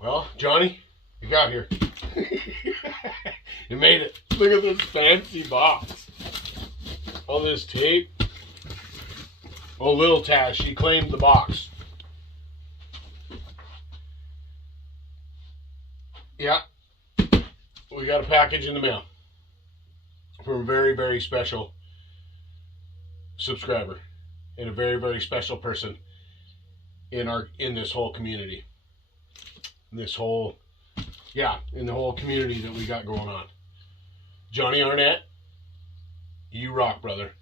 Well, Johnny, you got here. You made it. Look at this fancy box. All this tape. Oh, little Taz, she claimed the box. Yeah. We got a package in the mail from a very, very special subscriber and a very, very special person in this whole community. In the whole community that we got going on. Johnny Arnett, you rock, brother.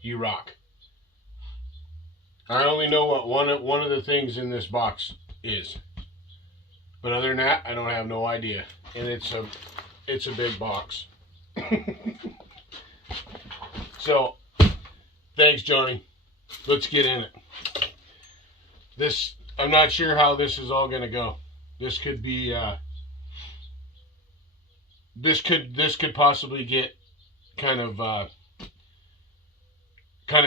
You rock. I only know what one of the things in this box is. But other than that, I don't have no idea. And it's a big box. So, thanks, Johnny. Let's get in it. I'm not sure how this is all going to go. This could be, this could possibly get kind of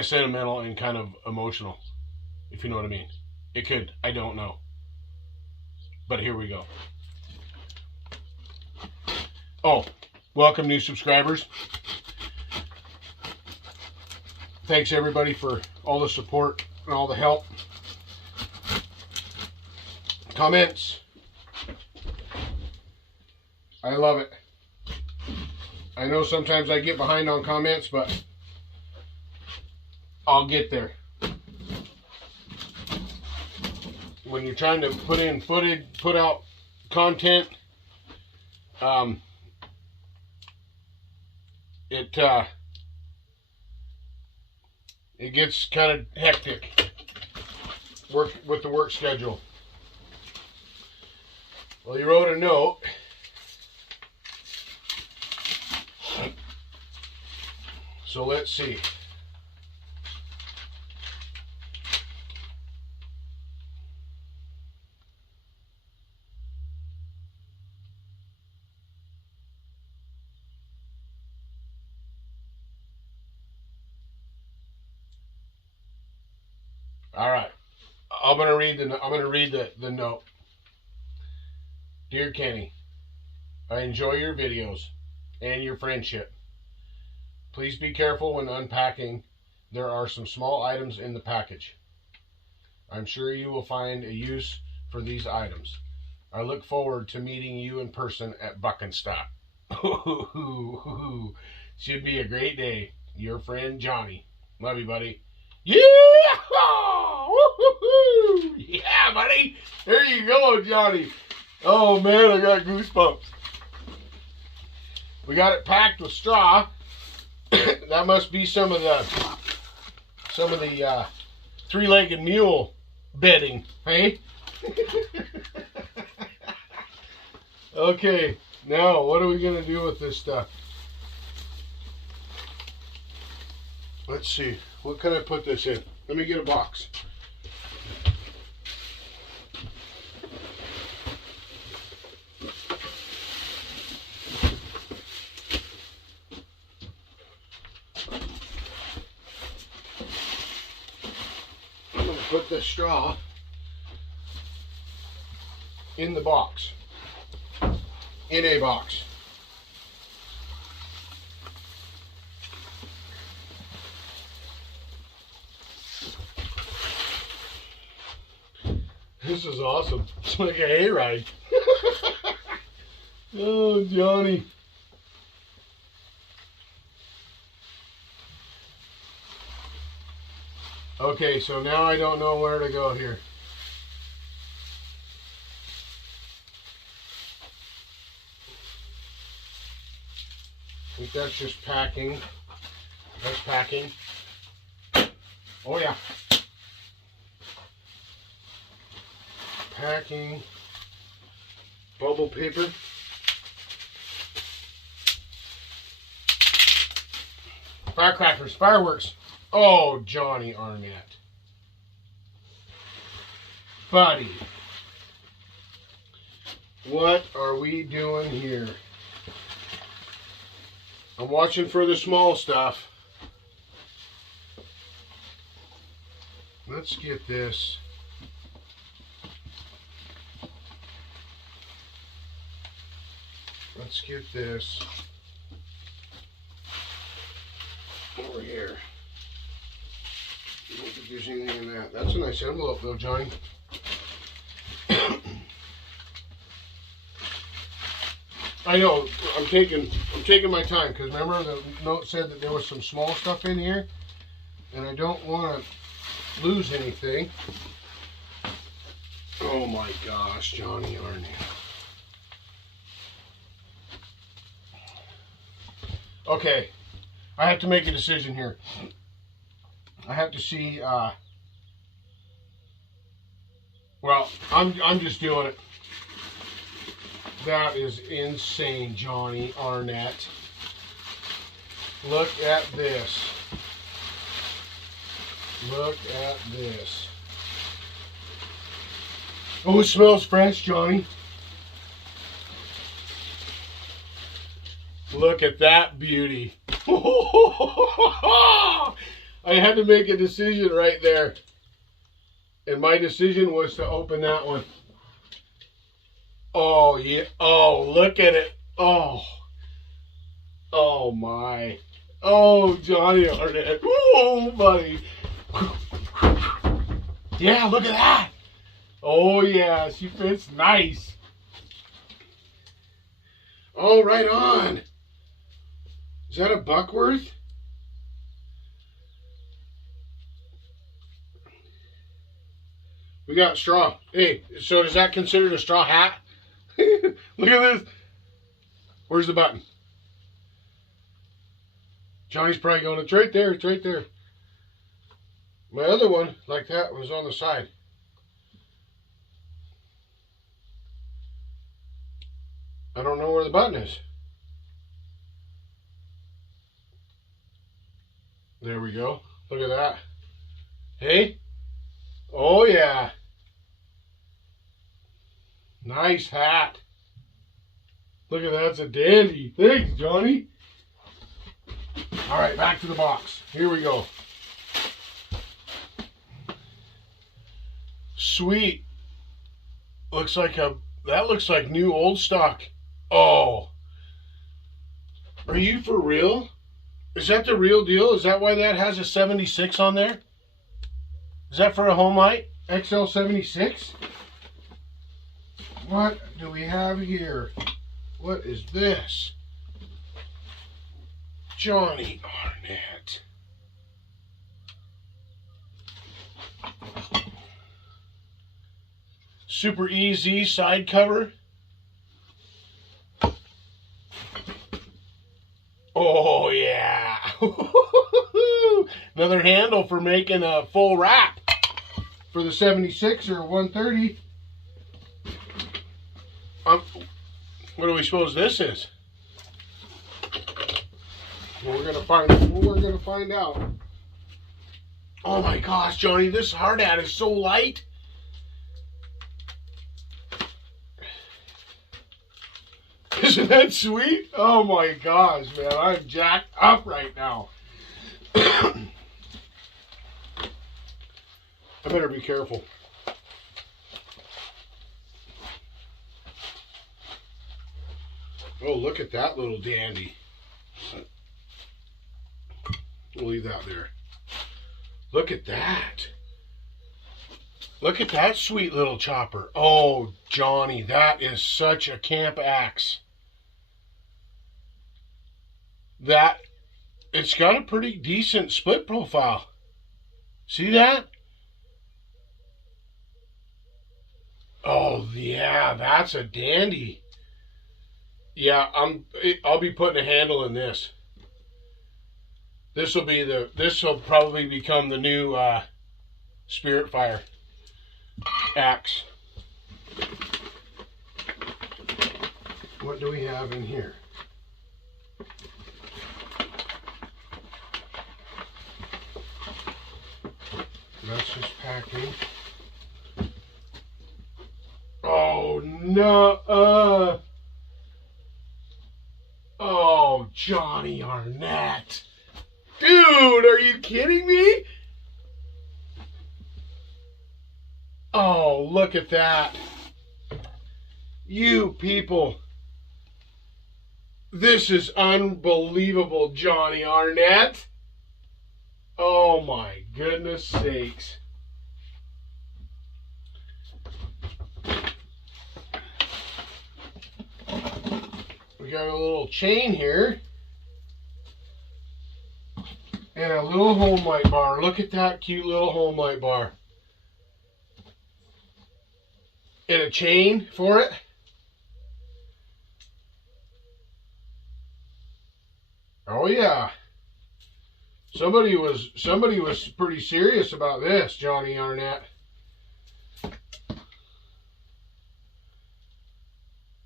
sentimental and kind of emotional, if you know what I mean. It could. I don't know. But here we go. Oh, welcome new subscribers. Thanks everybody for all the support and all the help. Comments. I love it. I know sometimes I get behind on comments, but I'll get there. When you're trying to put in footage, put out content, it gets kind of hectic with the work schedule. Well, you wrote a note. So let's see. All right, I'm gonna read the note. Dear Kenny, I enjoy your videos and your friendship. Please be careful when unpacking. There are some small items in the package. I'm sure you will find a use for these items. I look forward to meeting you in person at Buckenstop. Should be a great day. Your friend Johnny. Love you, buddy. Yeah! Woo-hoo-hoo! Yeah, buddy. There you go, Johnny. Oh man, I got goosebumps. We got it packed with straw. That must be some of the three-legged mule bedding, hey? Okay, now what are we gonna do with this stuff? Let's see. What can I put this in? Let me get a box. I'm going to put the straw in the box. In a box. This is awesome. It's like a hayride. Oh, Johnny. Okay, so now I don't know where to go here. I think that's just packing. That's packing. Oh, yeah. Packing, bubble paper, firecrackers, fireworks. Oh, Johnny Arnett, buddy, what are we doing here? I'm watching for the small stuff. Let's get this. let's get this over here. I don't think there's anything in that. That's a nice envelope though, Johnny. I know, I'm taking my time, because remember the note said that there was some small stuff in here, and I don't want to lose anything. Oh my gosh, Johnny Arnett. Okay, I have to make a decision here. I have to see, well, I'm just doing it. That is insane, Johnny Arnett. Look at this. Look at this. Oh, it smells fresh, Johnny. Look at that beauty. I had to make a decision right there. And my decision was to open that one. Oh, yeah. Oh, look at it. Oh. Oh, my. Oh, Johnny Arnett. Oh, buddy. Yeah, look at that. Oh, yeah. She fits nice. Oh, right on. Is that a Buckworth? We got straw. Hey, so is that considered a straw hat? Look at this. Where's the button? Johnny's probably going, it's right there, it's right there. My other one, like that, was on the side. I don't know where the button is. There we go. Look at that. Hey? Oh, yeah. Nice hat. Look at that. That's a dandy. Thanks, Johnny. All right, back to the box. Here we go. Sweet. Looks like that looks like new old stock. Oh. Are you for real? Is that the real deal? Is that why that has a 76 on there? Is that for a home light? XL 76? What do we have here? What is this? Johnny Arnett. Super easy side cover. Oh yeah. Another handle for making a full wrap for the 76 or 130. What do we suppose this is? Well, we're gonna find out. Oh my gosh, Johnny, this hard hat is so light. Isn't that sweet? Oh my gosh, man, I'm jacked up right now. I better be careful. Oh, look at that little dandy. We'll leave that there. Look at that. Look at that sweet little chopper. Oh, Johnny, that is such a camp axe. It's got a pretty decent split profile. See that? Oh, yeah, that's a dandy. Yeah, I'll be putting a handle in this. This will probably become the new Spirit Fire axe. What do we have in here? That's just packing. Oh no! Oh, Johnny Arnett. Dude, are you kidding me? Oh, look at that. You people. This is unbelievable, Johnny Arnett. Oh my goodness sakes. We got a little chain here. And a little home light bar. Look at that cute little home light bar. And a chain for it. Oh yeah. Somebody was pretty serious about this, Johnny Arnett.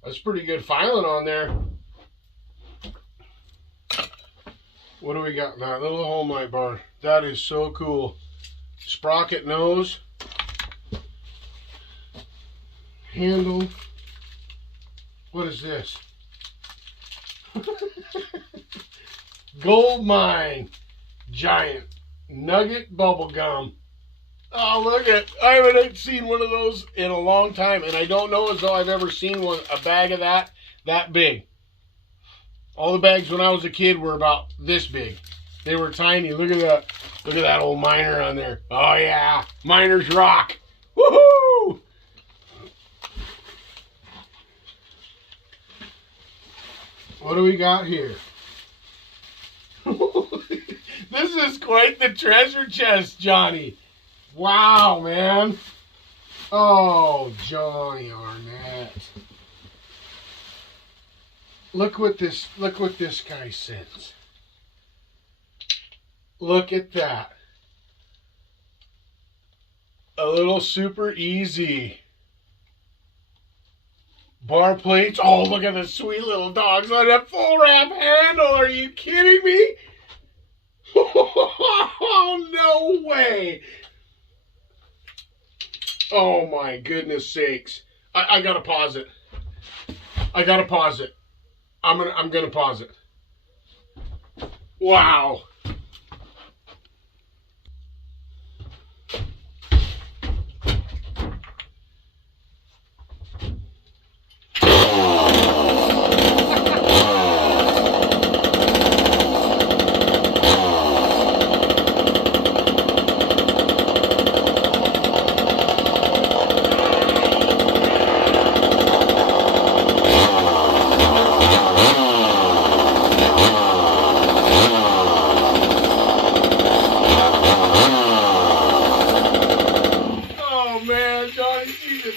That's pretty good filing on there. What do we got? That little home light bar. That is so cool. Sprocket nose. Handle. What is this? Gold Mine Giant Nugget Bubble Gum. Oh, look at, I haven't seen one of those in a long time, and I don't know as though I've ever seen a bag of that big. All the bags when I was a kid were about this big. They were tiny. Look at that. Look at that old miner on there. Oh yeah, miners rock. Woohoo! What do we got here? This is quite the treasure chest, Johnny. Wow, man. Oh, Johnny Arnett. Look what this guy sends. Look at that. A little super easy. Bar plates. Oh, look at the sweet little dogs on that full wrap handle. Are you kidding me? Oh, no way. Oh my goodness sakes. I gotta pause it. I gotta pause it. I'm gonna pause it. Wow.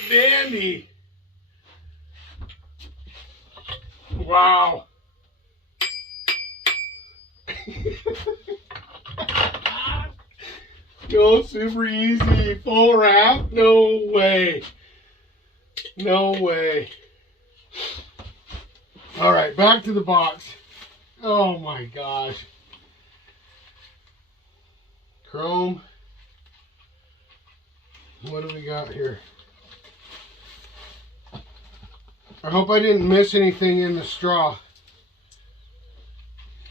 Dandy. Wow. Go super easy. Full wrap? No way. No way. All right, back to the box. Oh my gosh. Chrome. What do we got here? I hope I didn't miss anything in the straw.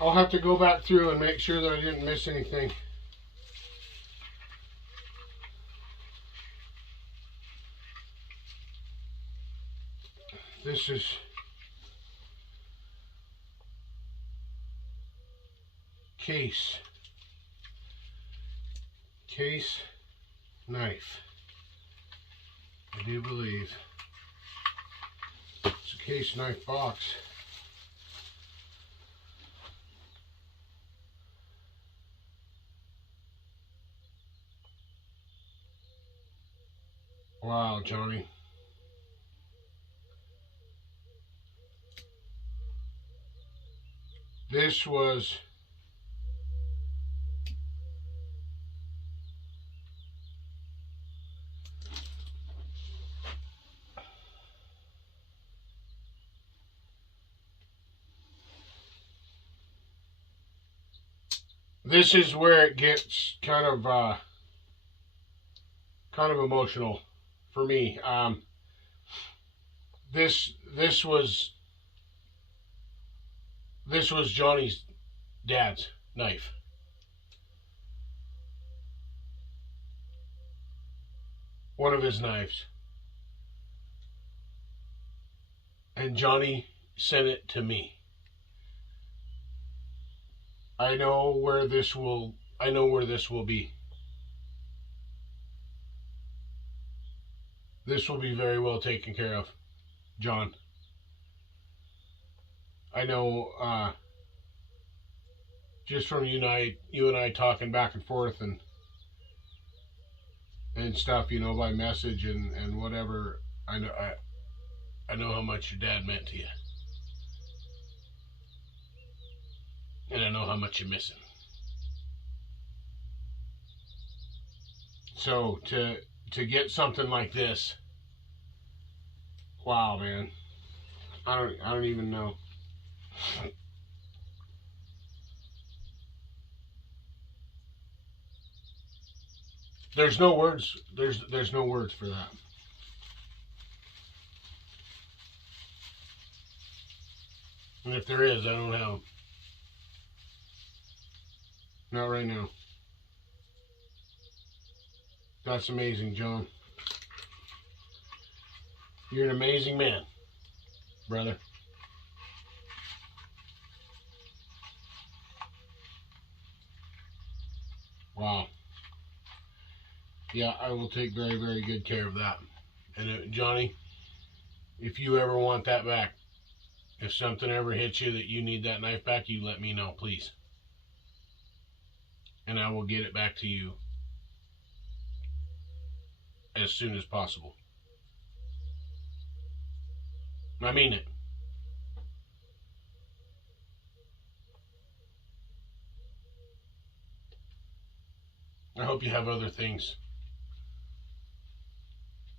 I'll have to go back through and make sure that I didn't miss anything. This is case knife. I do believe it's a case knife box. Wow, Johnny. This was this is where it gets kind of emotional for me. This was Johnny's dad's knife. One of his knives. And Johnny sent it to me. I know where this will be. This will be very well taken care of, John. I know, just from you and I talking back and forth and stuff, you know, by message and whatever. I know how much your dad meant to you, and I know how much you miss him. So to get something like this, wow, man, I don't even know. There's no words. There's no words for that. And if there is, I don't have them. Not right now. That's amazing, John. You're an amazing man, brother. Wow. Yeah, I will take very, very good care of that. And Johnny, if you ever want that back, if something ever hits you that you need that knife back, you let me know, please. And I will get it back to you as soon as possible. I mean it. I hope you have other things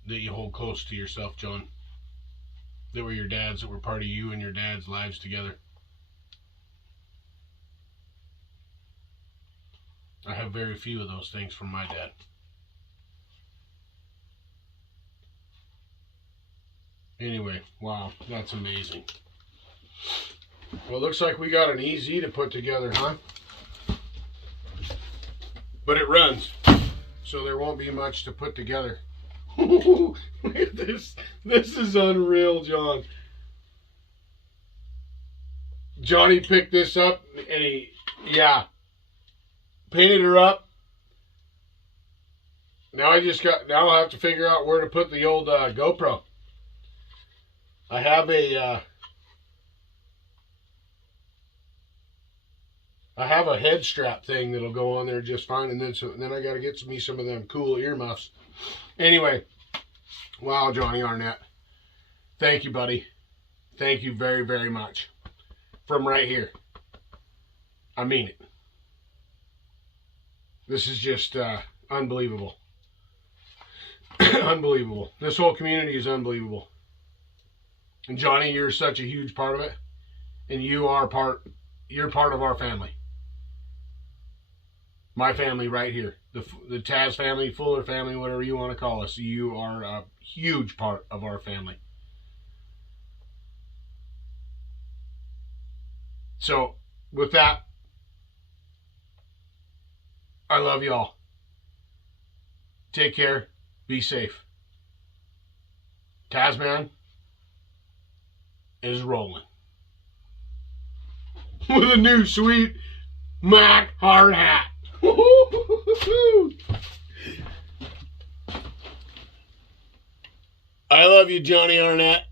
that you hold close to yourself, John, that were your dad's, that were part of you and your dad's lives together. I have very few of those things from my dad. Anyway, wow, that's amazing. Well, it looks like we got an EZ to put together, huh? But it runs, so there won't be much to put together. Look at this. This is unreal, John. Johnny picked this up and he painted her up. Now I'll have to figure out where to put the old GoPro. I have a head strap thing that'll go on there just fine, and then I got to get me some of them cool earmuffs. Anyway, wow, Johnny Arnett, thank you, buddy. Thank you very, very much. From right here. I mean it. This is just unbelievable. Unbelievable. This whole community is unbelievable. And Johnny, you're such a huge part of it. And you're part of our family. My family right here. The Taz family, Fuller family, whatever you want to call us. You are a huge part of our family. So, with that, I love y'all. Take care. Be safe. TazMan is rolling. With a new sweet Mac hard hat. I love you, Johnny Arnett.